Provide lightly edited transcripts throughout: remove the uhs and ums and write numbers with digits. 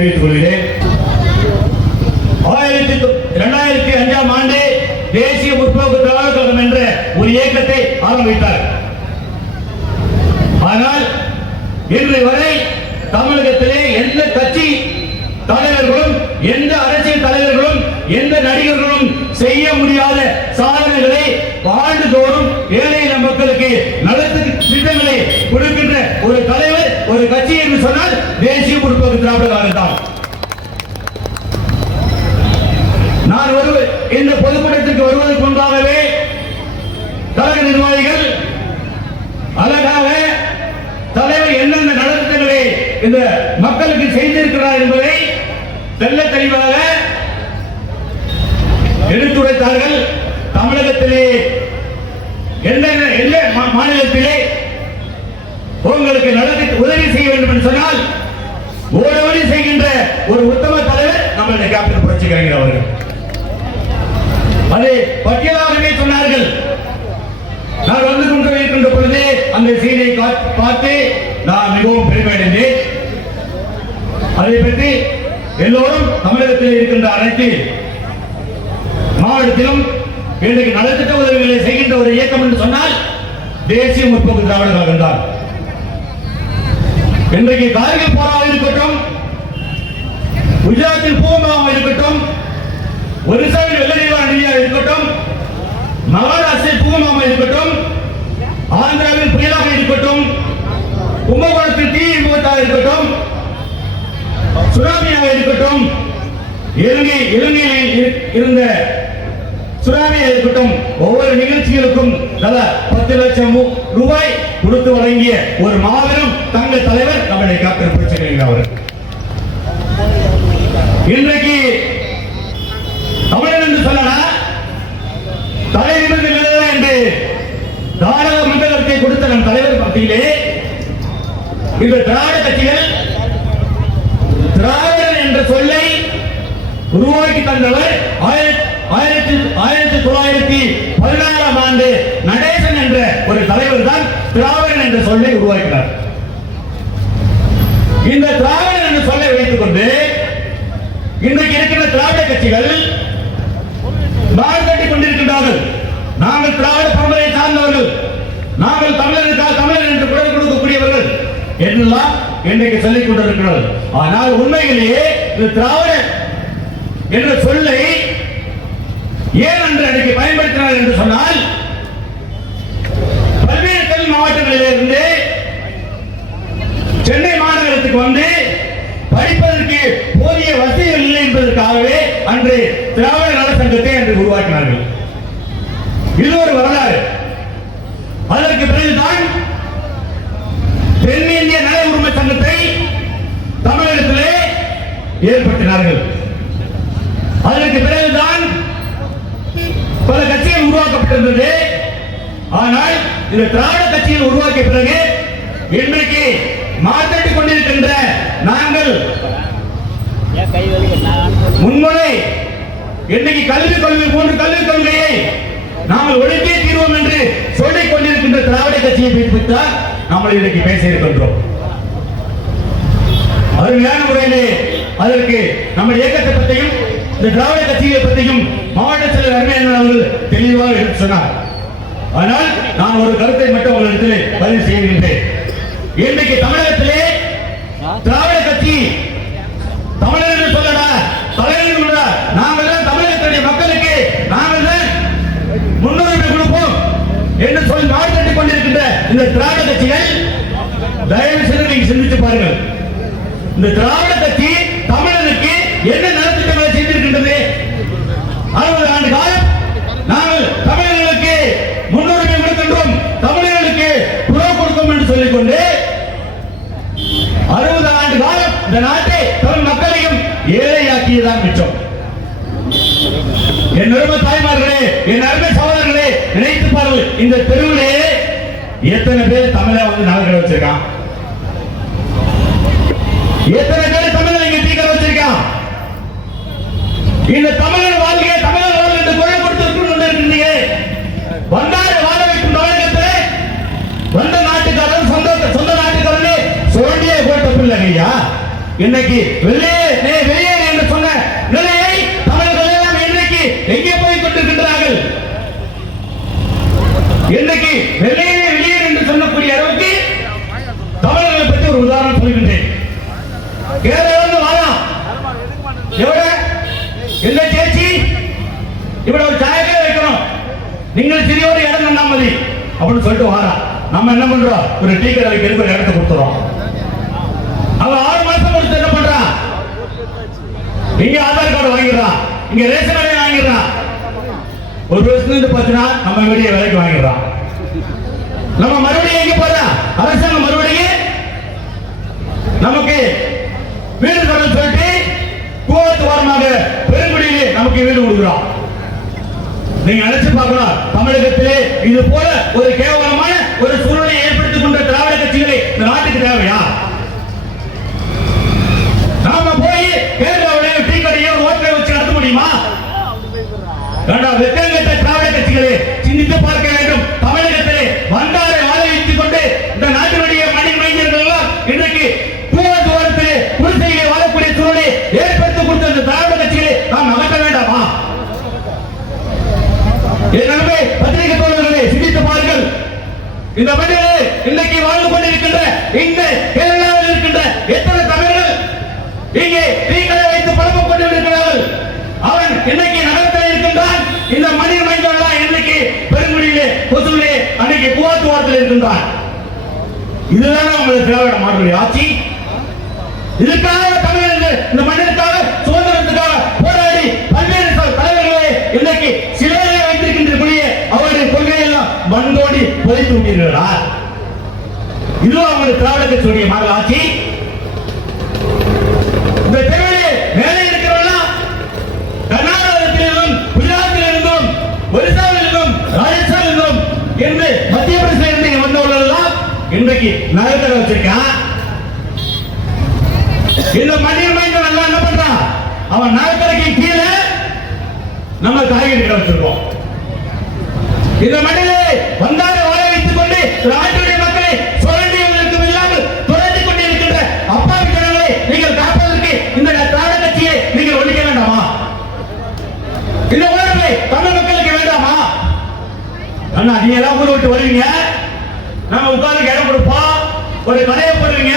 தெரிவித்துக் கொள்கிறேன். 2005ஆம் ஆண்டு தேசிய முற்போக்கு திராவிட கழகம் என்ற ஒரு இயக்கத்தை ஆரம்பித்தார். ஆனால் இன்று வரை தமிழகத்திலே எந்த கட்சி தலைவர்களும் எந்த அரசியல் தலைவர்களும் எந்த நடிகர்களும் செய்ய முடியாத சாதனைகளை ஆண்டுதோறும் ஏழை மக்களுக்கு நலத்து திட்டங்களை கொடுக்கின்ற ஒரு தலைவர் ஒரு கட்சி என்று சொன்னால் தேசிய முற்போக்கு திராவிட கழகம் தான். நான் இந்த பொதுக்கூட்டத்திற்கு வருவதற்கு முன்பாகவே கழக நிர்வாகிகள் அழகாக தலைவர் என்னென்ன நலத்திட்டங்களை இந்த மக்களுக்கு செய்திருக்கிறார் என்பதை தெல்ல தெளிவாக எடுத்துரைத்தார்கள். தமிழகத்திலே எந்த மாநிலத்திலே உங்களுக்கு நலத்திற்கு உதவி செய்ய வேண்டும் என்று சொன்னால் ஓடவழி செய்கின்ற ஒரு உத்தம தலைவர் நம்மளுடைய கேப்டன் புரட்சி கலைஞர் அவர்கள். அதை பட்டியலாகவே சொன்னார்கள். நான் வந்து கொண்டு இருக்கின்ற பொழுது அந்த செய்தியை பார்த்து நான் மிகவும் பெருமை அடைந்தேன். அதை பற்றி எல்லோரும் தமிழகத்தில் இருக்கின்ற அனைத்து மாவட்டத்திலும் இன்றைக்கு நலத்திட்ட உதவிகளை செய்கின்ற ஒரு இயக்கம் என்று சொன்னால் தேசிய முற்போக்கு திராவிட கழகம் தான். இன்றைக்கு கார்கில் போராக இருக்கட்டும், குஜராத்தில் பூங்காவாக இருக்கட்டும், ஒரிசாவில் வெள்ள நிதியாக இருக்கட்டும், மகாராஷ்டிரில் பூங்காவாக இருக்கட்டும், ஆந்திராவில் புயலாக இருக்கட்டும், கும்பகோணத்தில் தீ விபத்தாக இருக்கட்டும், சுனாமியாக இருக்கட்டும், இலங்கையில் இருந்த சுனாமியாக இருக்கட்டும், ஒவ்வொரு நிகழ்ச்சிகளுக்கும் 10 லட்சம் ரூபாய் கொடுத்து வழங்கிய ஒரு மாபெரும் தங்க தலைவர் நம்முடைய கேப்டன் புரட்சி கலைஞர் அவர்கள். இன்றைக்கு தமிழன் என்று சொல்லலாம் தலை நிமிர்ந்து என்று தாராளமன்றத்தை கொடுத்த நம் தலைவர் மத்தியிலே இந்த திராவிட கட்சிகள் திராவிடர் என்ற சொல்லை உருவாக்கி தந்தவர் 1916ஆம் ஆண்டு நடேசன் என்ற ஒரு தலைவர் தான் திராவிடன் என்ற சொல்லை உருவாக்கினார். இந்த திராவிடன் என்ற சொல்லை வைத்துக் கொண்டு இன்றைக்கு இருக்கிற திராவிட கட்சிகள் நாடு கட்டிக் கொண்டிருக்கின்றார்கள். நாங்கள் திராவிட பரம்பரையை சார்ந்தவர்கள், நாங்கள் தமிழர்களுக்காக தமிழர் என்று குரல் கொடுக்கக்கூடியவர்கள் என்றெல்லாம் இன்றைக்கு சொல்லிக் கொண்டிருக்கிறார்கள். ஆனால் உண்மையிலேயே இந்த திராவிட என்ற சொல்லை ஏன் அன்று அன்றைக்கு பயன்படுத்தினார் என்று சொன்னால் பல்வேறு கல்வி மாவட்டங்களிலிருந்து சென்னை மாநகரத்துக்கு வந்து படிப்பதற்கு போதிய வசதிகள் இல்லை என்பதற்காகவே அன்று திராவிட நல சங்கத்தை அன்று உருவாக்கினார்கள். இது ஒரு வரலாறு. அதற்கு பிறகுதான் தென்னிந்திய நல உரிமை சங்கத்தை தமிழகத்திலே ஏற்படுத்தினார்கள். அதற்கு பிறகுதான் பல கட்சிகள் உருவாக்கப்பட்டிருந்தது. ஆனால் இந்த திராவிட கட்சிகள் உருவாக்கிய பிறகு இன்றைக்கு மாற்றப்பட்டுக் கொண்டிருக்கின்ற நாங்கள் முன்முறை இன்றைக்கு கல்விக் கொள்கை போன்ற கல்விக் கொள்கையை நாங்கள் ஒழித்தே தீர்வோம் என்று சொல்லிக் கொண்டிருக்கின்ற திராவிட கட்சியை பிடித்தால் நாங்கள் இன்றைக்கு பேச இருக்கின்றோம். அருமையான முறையிலே அதற்கு நம்ம இயக்கத்தை பற்றியும் இந்த திராவிட கட்சிகளை பற்றியும் மாவட்ட செயலர் அருமையான அவர்கள் தெளிவாக எடுத்து சொன்னார். ஆனால் நான் ஒரு கருத்தை மட்டும் உங்களிடத்தில் பதிவு செய்கின்றேன். இன்றைக்கு தமிழகத்திலே திராவிட கட்சி தமிழர் என்று சொல்லடா, தலைவர் நாங்கள் தான் தமிழகத்துடைய மக்களுக்கு நாங்கள் தான் முன்னுரிமை கொடுப்போம் என்று சொல்லி நாடு தட்டிக் கொண்டிருக்கின்ற இந்த திராவிட கட்சிகள் தயவு செய்து நீங்க சிந்தித்து பாருங்கள். இந்த திராவிட கட்சி தமிழருக்கு என்ன நலத்திட்டங்களை செய்திருக்கின்றது? 60 ஆண்டு காலம் நாங்கள் தமிழர்களுக்கு முன்னுரிமை கொடுக்கின்றோம், தமிழர்களுக்கு புறவு கொடுக்கும் என்று சொல்லிக்கொண்டு 60 ஆண்டு காலம் இந்த நாட்டை தமிழ் மக்களையும் ஏழையாக்கியதான் மிச்சம். என் அருமை தாய்மார்களே, என் அருமை சகோதரர்களே, நினைத்து பாருங்கள். இந்த தெருவிலே எத்தனை பேர் தமிழ வந்து நலக்கடை வச்சிருக்கான்? எத்தனை பேர் தமிழை இங்க டீ கடை வச்சிருக்கான்? இந்த தமிழர் வாழ்க்கையை தமிழர் வாழ்க்கை என்று குரல் கொடுத்திருக்கிறீங்க. வந்தாரை வாழ வைக்கும் தமிழகத்திலே வந்த நாட்டுக்காரர் சொந்த நாட்டுக்காரர்களே சோண்டியே போட்ட பிள்ளைங்க. இன்னைக்கு வெளியேறு என்று சொன்ன நிலையை தமிழர்கள் எல்லாம் இன்றைக்கு எங்கே போய் கொண்டிருக்கின்றார்கள்? இன்னைக்கு வெளியேறு என்று சொல்லக்கூடிய அளவுக்கு தமிழர்களை பற்றி ஒரு உதாரணம் சொல்கின்றேன். கேரளா வாழா எந்த சேச்சி இவ்வளவு ஒரு சாயக்கடை வைக்கணும், நீங்கள் சிறியோடு இடம் தந்தாமதி அப்படின்னு சொல்லிட்டு வாரா. நம்ம என்ன பண்றோம்? ஒரு டீ கடை வைக்கிறதுக்கு ஒரு இடத்தை கொடுத்துறோம். அவன் 6 மாசம் கொடுத்து என்ன பண்றான்? இங்க ஆதார் கார்டு வாங்கிடுறான், இங்க ரேஷன் கார்டு வாங்கிடுறான். ஒரு வருஷத்துக்கு 10 நாள் நம்ம வெளியே விலைக்கு வாங்கிடுறான். நம்ம மறுபடியும் எங்க போறோம்? அரசாங்கம் மறுபடியும் நமக்கு வீடு கடன் சொல்லிட்டு கூவத்து வாரமாக பெருங்குடியிலே நமக்கு வீடு கொடுக்குறோம். நீங்க நினைச்சு பார்க்கலாம், தமிழகத்திலே இது போல ஒரு கேவலமான ஒரு சூழ்நிலை ஏற்படுத்திக் கொண்ட திராவிட கட்சிகளை இந்த நாட்டுக்கு தேவையா? நாம போய் கேரளாவிலே டீ கடையோ ஹோட்டலை வச்சு நடத்த முடியுமா? வெக்கங்கட்ட திராவிட கட்சிகளே சிந்தித்து பார்க்க வேண்டும். தமிழகத்திலே வந்தாரை வாழ வைத்துக் கொண்டு இந்த நாட்டினுடைய மனிதர்கள் எல்லாம் இன்றைக்கு பூவாத்துவாரத்திலே குடிசையிலே வாழக்கூடிய சூழலை ஏற்படுத்தி கொடுத்த இந்த திராவிட கட்சிகளை நாம் அகற்ற வேண்டாமா? எனவே பத்திரிகை தோழர்களே சிந்தித்து பாருங்கள். இந்த மண்ணிலே இன்னைக்கு வாழ்ந்து கொண்டிருக்கின்ற இந்த கேரளாவில் இருக்கின்ற எத்தனை தமிழர்கள் இங்கே டீக்கடை வைத்து பழக்கம் கொண்டு இருக்கிறார்கள். அவன் இன்னைக்கு நகரத்தில் இருக்கின்றான். இந்த மனித மைந்தெல்லாம் இன்னைக்கு பெருங்குடியிலே கொசூரிலே அன்னைக்கு பூவாத்துவாரத்தில் இருக்கின்றான். இதுதான் உங்களுக்கு திராவிட மாடல் ஆட்சி. இதுக்காக தமிழர்கள் இந்த மண்ணிற்காக சுதந்திரத்துக்காக போராடி பல்வேறு தலைவர்களை இன்னைக்கு சிலையை வைத்திருக்கின்றபடியே அவருடைய கொள்கையெல்லாம் மண்ணோடி புதைத்து விட்டீர்களா? இதுவும் அவங்களுக்கு திராவிட கட்சியுடைய மாடல் ஆட்சி. இந்த தெருவிலே மேலே இருக்கிறவெல்லாம் கர்நாடகத்திலிருந்தும் குஜராத்திலிருந்தும் ஒரிசாவிலிருந்தும் ராஜஸ்தானிலிருந்தும் என்று மத்திய பிரதேசத்திலிருந்து வந்தவர்கள் எல்லாம் இன்றைக்கு நகரத்தில் வச்சிருக்கான். இந்த மண்ணில் மைந்தன் எல்லாம் என்ன பண்றான்? அவன் நகரத்திற்கு கீழே நம்ம காய்கறி கடை வச்சிருக்கோம். இந்த மண்ணிலே வந்தாரை வாழ வைத்துக் கொண்டு நாட்டுடைய மக்களை சுரண்டியவர்களுக்கும் இல்லாமல் துரத்திக் கொண்டிருக்கின்ற அப்பாவி ஜனங்களை நீங்கள் காப்பதற்கு இந்த திராவிட கட்சியை நீங்கள் ஒழிக்க வேண்டாமா? இந்த உணர்வை தமிழ் மக்களுக்கு வேண்டாமா? அண்ணா நீங்க எல்லாம் ஊர் விட்டு வருவீங்க, நாம உட்கார்ந்து இடம் கொடுப்போம், ஒரு கடையை போடுவீங்க,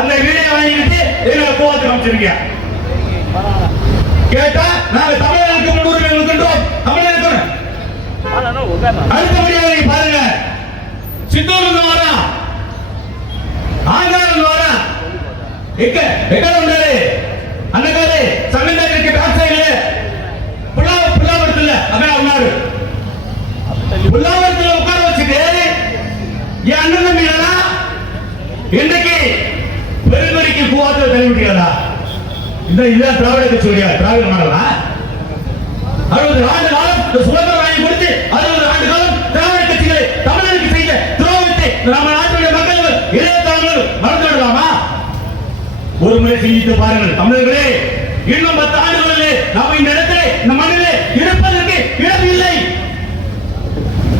அந்த வீடியோ வாங்கிட்டு எங்களை கோவத்தை அமைச்சிருக்கீங்க. கேட்டா நாங்க தமிழர்களுக்கு முன்னுரிமை கொடுக்கின்றோம். தமிழர்களுக்கு அடுத்தபடியாக நீங்க பாருங்க, சித்தூர்ல வரா, ஆந்திரால வரா, எங்க உண்டாரு அண்ணகாரு சங்கந்தாருக்கு பேக் சைடுல புல்லாவரத்துல அதான் உண்டாரு. புல்லாவரத்துல உட்கார வச்சுட்டு என் அண்ணன் தம்பிகளா இன்னைக்கு பெருங்குடிக்கு பூவாத்துல தள்ளிவிட்டீங்களா? இதுதான் திராவிட கட்சியுடைய திராவிட மாடலா? 60 ஆண்டு காலம் சுதந்திரம் வாங்கி கொடுத்து 60 ஆண்டு காலம் திராவிட கட்சிகளை தமிழருக்கு செய்த துரோகத்தை நம்ம நாட்டுடைய மக்கள் இளைய தலைவர்கள் மறந்து விடலாமா? ஒரு முறை சிந்தித்து பாருங்கள் தமிழர்களே. இன்னும் 10 ஆண்டுகளிலே நாம் இந்த இடத்திலே இந்த மண்ணிலே இருப்பதற்கு இடம் இல்லை.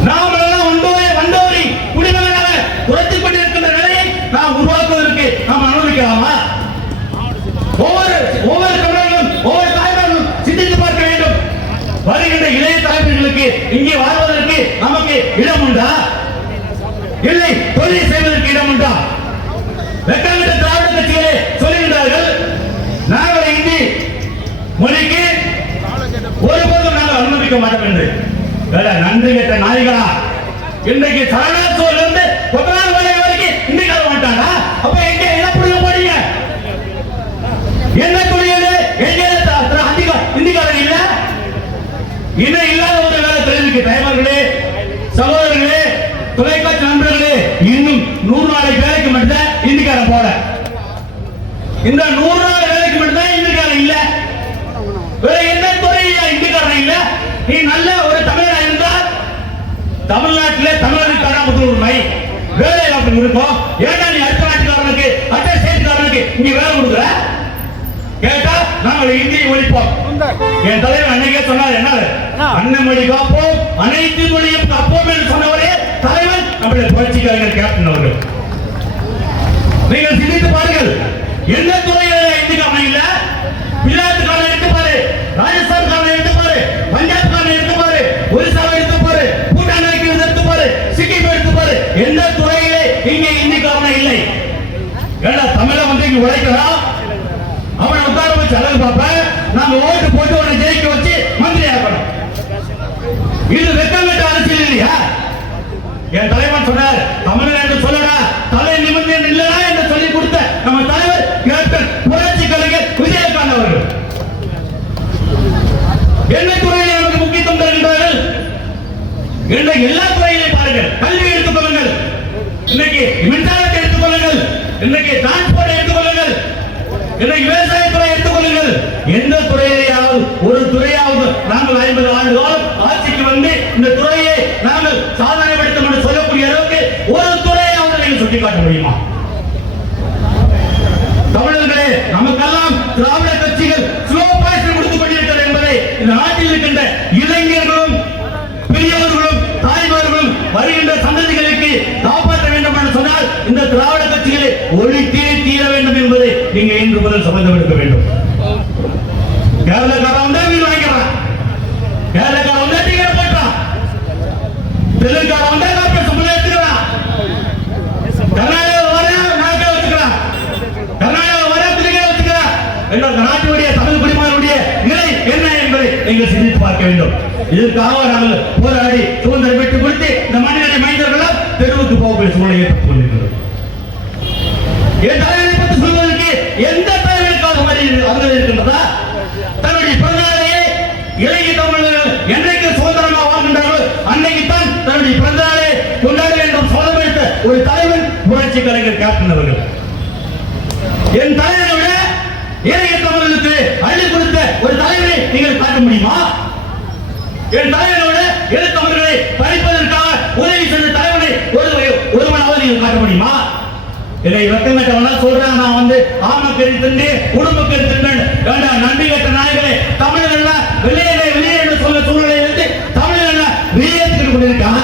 நாம் எல்லாம் வந்தோரி குடிமகனாக துரத்திக் கொண்டிருக்கின்ற நிலையை நாம் உருவாக்குவதற்கு நாம் அனுமதிக்கலாமா? ஒவ்வொரு தமிழர்களும் ஒவ்வொரு தாய்மார்களும் சிந்தித்து பார்க்க வேண்டும். வருகின்ற இளைய தலைவர்களுக்கு இங்கே வாழ்வதற்கு நமக்கு இடம் உண்டா? இல்லை. தொழில் செய்வதற்கு இடம் உண்டா? வெக்கங்கட்ட திராவிட கட்சிகளே சொல்லுகின்றார்கள், நாங்கள் இந்தி மொழிக்கு ஒருபோதும் நாங்கள் அனுமதிக்க மாட்டோம் என்று. நன்றி கேட்ட நாய்களா, இன்றைக்கு சரணாசோர்ல இருந்து கொத்தனார் வேலை வரைக்கும் இந்திக்கு வர மாட்டாங்க. அப்ப எங்க என்ன புரிய போறீங்க? என்ன தொழில் எங்க இந்திக்காரன் இல்ல? இன்னும் இல்லாத ஒரு வேலை தெரிவிக்க தயமார்களே, சகோதரர்களே, தொலைக்காட்சி நண்பர்களே, இன்னும் 100 நாளைக்கு வேலைக்கு மட்டும்தான் இந்திக்காரன் போல. இந்த 100 நாள் வேலைக்கு மட்டும்தான் இந்திக்காரன் இல்ல. வேற என்ன துறையில இந்திக்காரன் இல்ல? நீ நல்ல ஒரு தமிழனா இருந்தால் தமிழ்நாட்டிலே தமிழருக்கான உரிமை வேலை அப்படி இருக்கும். ஏன்னா நீ அடுத்த நாட்டுக்காரனுக்கு அடுத்த ஸ்டேட்காரனுக்கு இங்க வேலை கொடுக்குற? கேட்டா நாங்கள் இந்தியை ஒழிப்போம். என் தலைவர் அன்னைக்கே சொன்னார், என்ன அண்ணன் மொழி காப்போம், அனைத்து மொழியும் காப்போம் என்று சொன்னவரே தலைவர் நம்முடைய புரட்சிக்காரர்கள் கேப்டன் அவர்கள். நீங்கள் சிந்தித்து பாருங்கள், எந்த துறையில குஜராத்துக்காரன் எடுத்து பாரு, ராஜஸ்தான்காரன் எடுத்து பாரு, பஞ்சாப்காரன் எடுத்து பாரு, ஒரிசாவை எடுத்து பாரு, பூட்டான் எடுத்து பாரு, சிக்கிம் எடுத்து பாரு. எந்த துறையிலே இங்கே இந்திக்காரன் இல்லை. ஏன்னா தமிழன் வந்து இங்க உழைக்கிறான், அவனை உட்கார வச்சு அழகு பார்ப்பேன், நாங்க ஓட்டு போட்டு அவனை ஜெயிக்க வச்சு மந்திரி ஆக்கணும். இது வெக்கங்கட்ட அரசியல் இல்லையா? என் தலைவன் சொன்னார், தமிழ்நாடு சொல்லடா, தலை நிமிர்ந்து இல்லடா என்று சொல்லி கொடுத்த நம்ம தலைவர் கேப்டன் புரட்சி கலைஞர் விஜயகாந்த் அவர்கள் என்ன துறையிலே நமக்கு முக்கியத்துவம் தருகின்றார்கள்? இன்றைக்கு எல்லா துறையிலையும் பாருங்கள். கல்வி எடுத்துக் கொள்ளுங்கள், இன்னைக்கு மின்சாரத்தை எடுத்துக் கொள்ளுங்கள், இன்னைக்கு டிரான்ஸ்போர்ட் எடுத்துக் கொள்ளுங்கள், இன்னைக்கு விவசாயத்துறை எடுத்துக் கொள்ளுங்கள். எந்த துறையிலேயாவது ஒரு துறையாவது நாங்கள் 50 ஆண்டு காலம் ஆட்சிக்கு வந்து இந்த துறையை நாங்கள் சாதனைப்படுத்தும் என்று சொல்லக்கூடிய அளவுக்கு ஒரு துறையாவது நீங்கள் சுட்டிக்காட்ட முடியுமா? தமிழர்களே, நமக்கெல்லாம் திராவிட கட்சிகள் ஸ்லோ பாய்சன் கொடுத்துக் கொண்டிருக்கிறது என்பதை இந்த நாட்டில் இருக்கின்ற இளைஞர்களும் பெரியவர்களும் தாய்மார்களும் வருகின்ற சந்ததிகளுக்கு காப்பாற்ற வேண்டும் என்று சொன்னால் இந்த திராவிட கட்சிகளை ஒழித்தே தீர வேண்டும் என்பதை நீங்க இன்று முதல் சம்பந்தம் எடுக்க வேண்டும். கேரளக்காரன் வந்து வீடு வாங்கிக்கிறான், கேரளக்காரன் வந்து டிக்கெட் போட்டான், தெலுங்காரன் வந்து காப்பீடு சம்பளம் எடுத்துக்கிறான், கர்நாடகா வர நாட்டை வச்சுக்கிறான், கர்நாடகா வர புலிகளை வச்சுக்கிறான். எங்கள் நாட்டுடைய தமிழ் குடிமகனுடைய நிலை என்ன என்பதை நீங்கள் சிந்தித்து பார்க்க வேண்டும். இதற்காக நாங்கள் போராடி சுதந்திரம் பெற்றுக் கொடுத்து இந்த மனிதனை மைந்தர்களால் தெருவுக்கு போகக்கூடிய சூழலை ஏற்பட்டுக் கொண்டிருக்கிறது. என் தலைவரை பற்றி சொல்வதற்கு எந்த தலைவருக்காக அருகதை இருக்கின்றதா? தன்னுடைய பிறந்தநாளையே இலங்கை தமிழர்கள் என்றைக்கு சுதந்திரமாக வாழ்கின்றார்கள் அன்னைக்குத்தான் தன்னுடைய பிறந்தநாளை கொண்டாட வேண்டும் சோதனை எடுத்த ஒரு தலைவன் புரட்சி கலைஞர் கேப்டன் அவர்கள். என் தலைவரை விட இலங்கை தமிழர்களுக்கு அள்ளி கொடுத்த ஒரு தலைவரை நீங்கள் காட்ட முடியுமா? என் தலைவரை விட இலங்கை தமிழர்களை படிப்பதற்காக உதவி செய்த தலைவனை ஒருவனாவது நீங்கள் காட்ட முடியுமா? இதை வெக்கங்கட்டவனா சொல்றான், நான் வந்து ஆமக்கறி திண்டு குடும்பக்கறி திண்டேன். வேண்டாம், நன்றி கட்ட நாய்களே, தமிழர்கள் வெளியேற வெளியேற சொல்ல சூழ்நிலை இருந்து தமிழர்கள் வெளியேற்றிக் கொண்டிருக்கான்.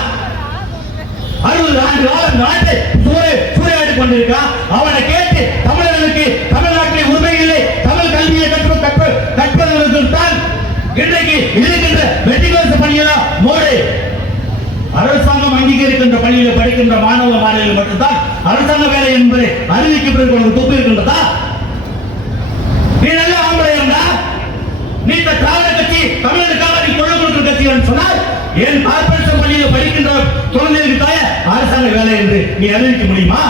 60 ஆண்டு காலம் நாட்டை சூறையாடி கொண்டிருக்கான். அவனை கேட்டு தமிழர்களுக்கு தமிழ்நாட்டில் உரிமை இல்லை, தமிழ் கல்வியை கற்பதற்கு தான் இன்றைக்கு இருக்கின்ற மெட்ரிகுலேஷன் பணியெல்லாம் மோடி அரசாங்கம் அங்கீகரிக்கின்ற பள்ளியில் படிக்கின்ற மாணவ மாணவிகள் மட்டும்தான் அரசாங்க வேலை என்பதை அறிவிக்கப்படுகிற துப்பு இருக்கின்றதா? நீ நல்ல ஆம்பளை இருந்தா நீ திராவிட கட்சி தமிழருக்காக நீ கொள்ள கொடுக்கிற கட்சி என்று சொன்னால் என் கார்பரேஷன் பள்ளியில் படிக்கின்ற குழந்தைகளுக்கு தாய அரசாங்க வேலை என்று நீ அறிவிக்க முடியுமா?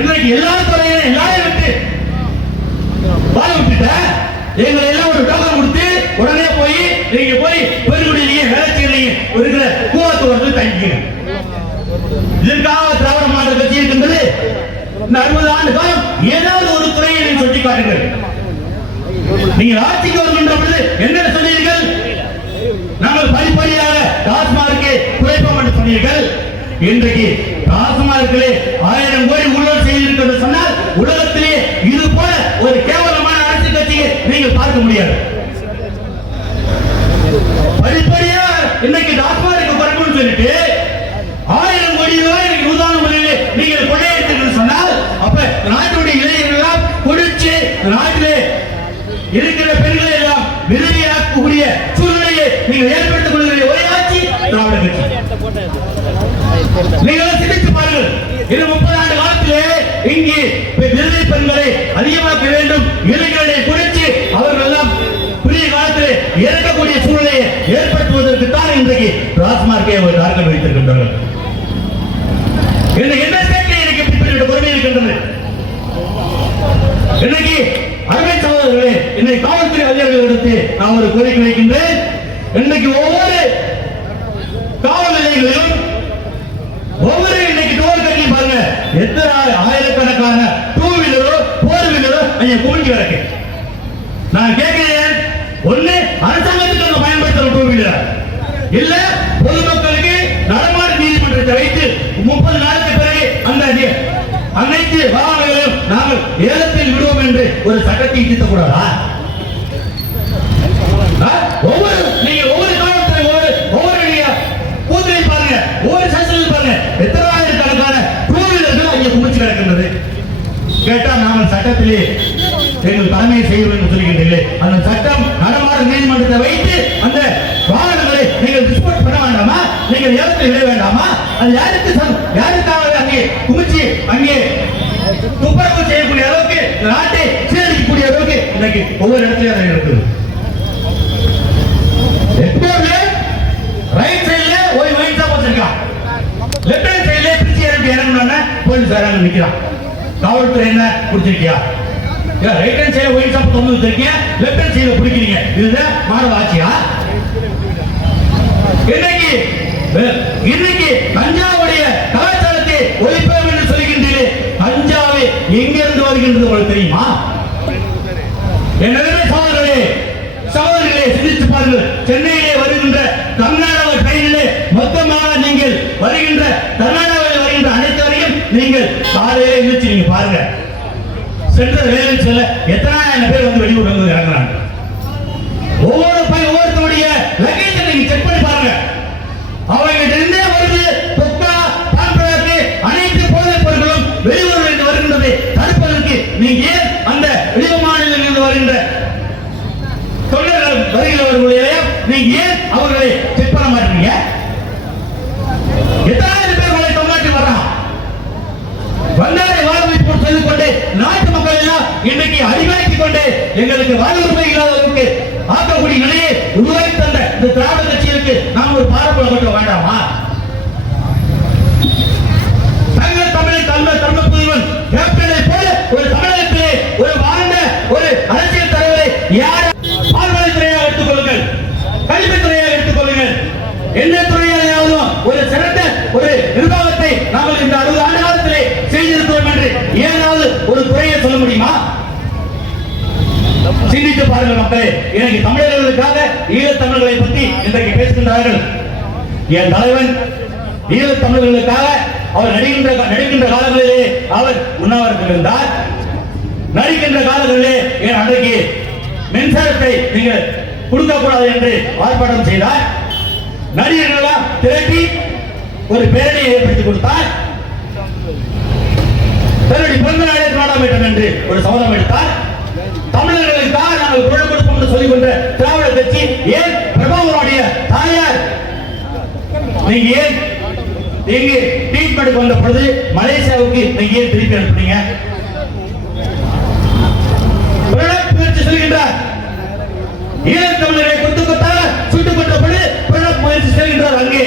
இன்றைக்கு எல்லா துறையிலும் எல்லாரையும் விட்டு வாழ விட்டுட்ட. எங்களை எல்லாம் ஒரு டோக்கன் கொடுத்து உடனே போய் நீங்க போய் பெருங்குடியிலேயே வேலை செய்யறீங்க, இருக்கிற கூவத்தூரத்தில் தங்கிங்க. இதற்காக திராவிட மாடல் கட்சி இருக்கின்றது. இந்த 60 ஆண்டு காலம் ஏதாவது ஒரு துறையை நீங்கள் சுட்டி காட்டுங்கள். நீங்கள் ஆட்சிக்கு வருகின்ற பொழுது என்ன சொன்னீர்கள்? நாங்கள் படிப்படியாக டாஸ்மார்க்கை குறைப்போம் என்று சொன்னீர்கள். இன்றைக்கு டாஸ்மார்க்கிலே 1000 கோடி ஊழல் செய்திருக்கிறது சொன்னால் உலகத்திலே இது போல ஒரு கேவலமான அரசியல் கட்சியை நீங்கள் பார்க்க முடியாது. படிப்படியா இன்னைக்கு டாஸ்மார்க்கு குறைப்புன்னு சொல்லிட்டு 1000 கோடி ரூபாய் நூதான முறையிலே நீங்கள் கொள்ளையடித்தீர்கள் சொன்னால் அப்ப நாட்டுடைய இளைஞர்கள் குடிச்சு நாட்டிலே இருக்கிற பெண்களை எல்லாம் விதவையாக்கக்கூடிய சூழ்நிலையை நீங்கள் ஏற்படுத்திக் கொள்கிற ஒரே ஆட்சி திராவிட கட்சி. நீங்கள் சிந்தித்து பாருங்கள். இது 30 ஆண்டு காலத்திலே இங்கே விதவை பெண்களை அதிகமாக்க வேண்டும், இளைஞர்களை குடிச்சு அவர்கள் எல்லாம் புதிய காலத்திலே இறக்கக்கூடிய சூழ்நிலையை ஏற்படுத்துவதற்கு தான் இன்றைக்கு டாஸ்மார்க்கை ஒரு டார்கெட் வைத்திருக்கின்றார்கள். என்ன ஸ்டேட்ல எனக்கு இப்படிப்பட்ட பொறுமை இருக்கின்றது? இன்னைக்கு அருமை சகோதரர்களே, இன்னைக்கு காவல்துறை அதிகாரிகளிடத்து நான் ஒரு கோரிக்கை வைக்கின்றேன். இன்னைக்கு ஒவ்வொரு காவல் நிலையங்களிலும் ஒவ்வொரு இன்னைக்கு டோல் கட்டி பாருங்க, எத்தனை ஆயிரக்கணக்கான 2 வீலரோ 4 வீலரோ அங்க குமிஞ்சு கிடக்கு. நான் கேட்கிறேன், ஒண்ணு அரசாங்கத்துக்கு நம்ம பயன்படுத்துற 2 வீலர் இல்ல பொதுமக்களுக்கு நடமாடும் நீதிமன்றத்தை வைத்து 30 நாளுக்கு பிறகு அந்த அனைத்து வாகனங்களையும் நாங்கள் ஏலத்தில் விடுவோம் என்று ஒரு சட்டத்தை தீர்த்தக்கூடாதா? ஒவ்வொரு காலத்தில் ஒவ்வொரு பூத்திரை பாருங்க, ஒவ்வொரு செஷனில் பாருங்க, எத்தனை ஆயிரக்கணக்கான 2 வீலர்கள் அங்கே குமிச்சு கிடக்கின்றது. கேட்டா நாங்கள் சட்டத்திலே எங்கள் கடமையை செய்வோம் என்று சொல்கின்றீர்களே, அந்த சட்டம் நடமாடும் நீதிமன்றத்தை வைத்து அந்த வாகனங்களை நீங்கள் டிஸ்போஸ் பண்ண வேண்டாமா? நீங்கள் ஏலத்தில் விட வேண்டாமா? அது யாருக்காக அங்கே குமிச்சு அங்கே துப்புரவு செய்யக்கூடிய அளவுக்கு, நாட்டை சீரழிக்கக்கூடிய அளவுக்கு இன்னைக்கு ஒவ்வொரு இடத்துலயும் அதை இருக்குது. ரைட் சைடுல ஒரு ஒயின் ஷாப் வச்சிருக்கான், லெஃப்ட் ஹேண்ட் சைடுல பிரிச்சு இறங்கணும்னா போலீஸ் வேற நிக்கிறான். காவல்துறை என்ன பிடிச்சிருக்கியா? ரைட் ஹேண்ட் சைடுல ஒயின் ஷாப் தொங்க வச்சிருக்கீங்க, லெஃப்ட் ஹேண்ட் சைடுல பிடிக்கிறீங்க. இதுதான் மாணவ ஆட்சியா? இன்னைக்கு தஞ்சாவுடைய கலாச்சாரத்தை ஒழிப்போம் என்று சொல்கின்றீர்களே, தஞ்சாவை எங்கிருந்து வருகின்றது உங்களுக்கு தெரியுமா? என்னவே சகோதரர்களே சிந்தித்து பாருங்கள். சென்னையிலே வருகின்ற கர்நாடக ட்ரெயினிலே மொத்தமாக நீங்கள் வருகின்ற கர்நாடகாவில் வருகின்ற அனைத்தவரையும் நீங்கள் காலையிலே எழுச்சி நீங்க பாருங்க. சென்ற வேலையில் செல்ல எத்தனாயிரம் பேர் வந்து வெளியூர் வந்து இறங்குறாங்க. ஒவ்வொருத்தருடைய லக்கேஜை நீங்க செக் பண்ணி பாருங்க. அவங்க இருந்தே வருது பொக்கா பாம்பராக்கு அனைத்து போதைப் பொருட்களும் வெளியூரில் வருகின்றதை தடுப்பதற்கு நீங்க ஏன் அந்த வெளி மாநிலங்களில் வருகின்ற தொழிலாளர்கள் வருகிறவர்களுடைய நீங்க ஏன் அவர்களை செக் பண்ண மாட்டீங்க? எத்தனாயிரம் பேர் உங்களை தொங்காட்டி வர்றான். வந்தாரை வாழ்வு செய்து கொண்டு நாட்டு மக்கள் எல்லாம் இன்னைக்கு அடிமையாக்கி கொண்டு எங்களுக்கு வாழ்வு உரிமை இல்லாதவர்களுக்கு ஆக்கக்கூடிய நிலையை உருவாக்கி தந்த இந்த திராவிட கட்சிகளுக்கு நாம் ஒரு பாரம்பரிய கொட்ட வேண்டாமா? தங்கள் தமிழ் புதுவன் கேப்டனை போல ஒரு தமிழகத்திலே ஒரு வாழ்ந்த ஒரு அரசியல் தலைவரை யார் பால்வளைத்துறையாக எடுத்துக் கொள்ளுங்கள், கல்வித்துறையாக எடுத்துக் கொள்ளுங்கள், எந்த துறையாவது ஒரு சிறந்த ஒரு நிர்வாகத்தை நாங்கள் இந்த 60 ஆண்டு காலத்திலே செய்திருக்கிறோம் என்று ஏதாவது ஒரு துறையை சொல்ல முடியுமா? சிந்தித்து பாருங்கள் மக்களே. எனக்கு தமிழர்களுக்காக ஈழத் தமிழர்களை பற்றி இன்றைக்கு பேசுகின்றார்கள். என் தலைவன் ஈழத் தமிழர்களுக்காக அவர் நடிக்கின்ற காலங்களிலே அவர் உண்ணாவிரதத்தில் இருந்தார். நடிக்கின்ற காலங்களிலே என் அன்றைக்கு மின்சாரத்தை நீங்கள் கொடுக்கக்கூடாது என்று ஆர்ப்பாட்டம் செய்தார். நடிகர்களெல்லாம் திரட்டி ஒரு பேரணியை ஏற்படுத்தி கொடுத்தார். தன்னுடைய பிறந்த நாளை கொண்டாட வேண்டும் என்று ஒரு சபதம் எடுத்தார். தமிழர்களுக்காக நாங்கள் குரல் கொடுப்போம் என்று சொல்லிக் கொண்ட திராவிட கட்சி ஏன் பிரபாகருடைய தாயார் நீங்க ஏன் இங்கு ட்ரீட்மெண்ட் வந்த பொழுது மலேசியாவுக்கு நீங்க ஏன் திருப்பி அனுப்புனீங்க? முயற்சி சொல்கின்றார். ஈழத்தமிழரை கொத்து கொத்தாக சுட்டுக் கொண்ட பொழுது பிரணப் முயற்சி செல்கின்றார். அங்கே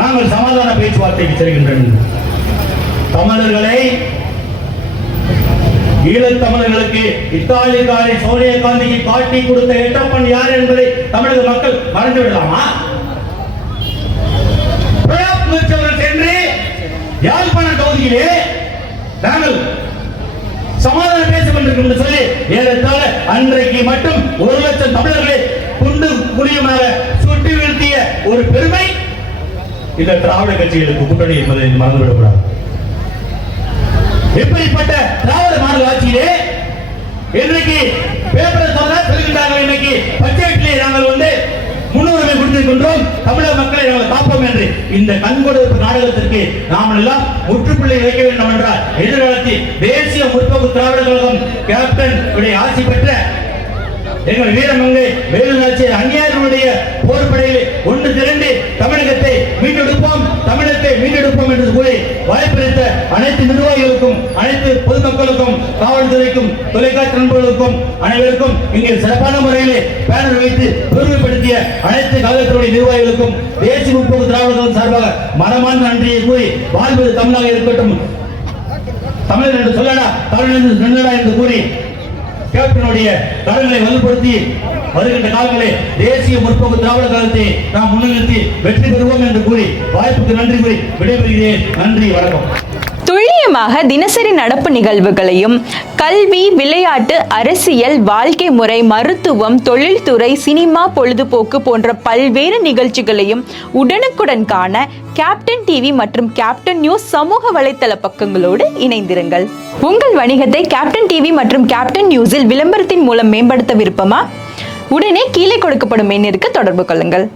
நாங்கள் சமாதான பேச்சுவார்த்தைக்கு செல்கின்றோம். தமிழர்களை ஈழத்தமிழர்களுக்கு இத்தாலிக்காரி சோனியா காந்திக்கு காட்டி கொடுத்த எட்டப்பன் யார் என்பதை தமிழக மக்கள் மறந்து விடலாமா? சென்று யாழ்ப்பாண தொகுதியிலே நாங்கள் சமாதானம் பேச வேண்டும் என்று சொல்லி ஏறத்தாழ அன்றைக்கு மட்டும் 1 லட்சம் தமிழர்களை குண்டு குழியுமாக சுட்டி வீழ்த்திய ஒரு பெருமை இந்த திராவிட கட்சிகளுக்கு கூட்டணி என்பதை மறந்துவிடக்கூடாது. எப்படிப்பட்ட திராவிட மாடல் ஆட்சியிலே இன்றைக்கு பேப்பரை சொல்கின்றார்கள். இன்னைக்கு பட்ஜெட்டிலே நாங்கள் முன்னுரிமை கொடுத்திருக்கின்றோம், தமிழக மக்களை நாங்கள் காப்போம் என்று. இந்த கண்கொடுப்பு நாடகத்திற்கு நாம் எல்லாம் முற்றுப்புள்ளி வைக்க வேண்டும் என்றால் எதிர்காலத்தில் தேசிய முற்போக்கு திராவிட கழகம் கேப்டன் ஆட்சி பெற்ற எங்கள் வீரமங்கை வேலுநாச்சியார் அந்நியர்களுடைய போர்படையில் ஒன்று திரண்டு தமிழகத்தை மீட்டெடுப்போம், தமிழகத்தை மீட்டெடுப்போம் என்று கூறி வாய்ப்பளித்த அனைத்து நிர்வாகிகளுக்கும், அனைத்து பொதுமக்களுக்கும், காவல்துறைக்கும், தொலைக்காட்சி நண்பர்களுக்கும் அனைவருக்கும் இங்கே சிறப்பான முறையிலே பேனர் வைத்து பெருமைப்படுத்திய அனைத்து காவல்துறை நிர்வாகிகளுக்கும் தேசிய முற்போக்கு திராவிடர்கள் சார்பாக மனமார்ந்த நன்றியை கூறி வாழ்வது தமிழாக இருக்கட்டும், தமிழர் என்று சொல்லடா, தமிழ் என்று நின்றடா என்று கூறி கேப்டனுடைய கடன்களை வலுப்படுத்தி வருகின்ற காலங்களே தேசிய முற்போக்கு திராவிட கழகத்தை நாம் முன்னிறுத்தி வெற்றி பெறுவோம் என்று கூறி வாய்ப்புக்கு நன்றி கூறி விடைபெறுகிறேன். நன்றி, வணக்கம். துல்லியமாக தினசரி நடப்பு நிகழ்வுகளையும் கல்வி, விளையாட்டு, அரசியல், வாழ்க்கை முறை, மருத்துவம், தொழில்துறை, சினிமா, பொழுதுபோக்கு போன்ற பல்வேறு நிகழ்ச்சிகளையும் உடனுக்குடன் காண கேப்டன் டிவி மற்றும் கேப்டன் நியூஸ் சமூக வலைத்தள பக்கங்களோடு இணைந்திருங்கள். உங்கள் வணிகத்தை கேப்டன் டிவி மற்றும் கேப்டன் நியூஸில் விளம்பரத்தின் மூலம் மேம்படுத்த விருப்பமா? உடனே கீழே கொடுக்கப்படும் எண்ணிற்கு தொடர்பு கொள்ளுங்கள்.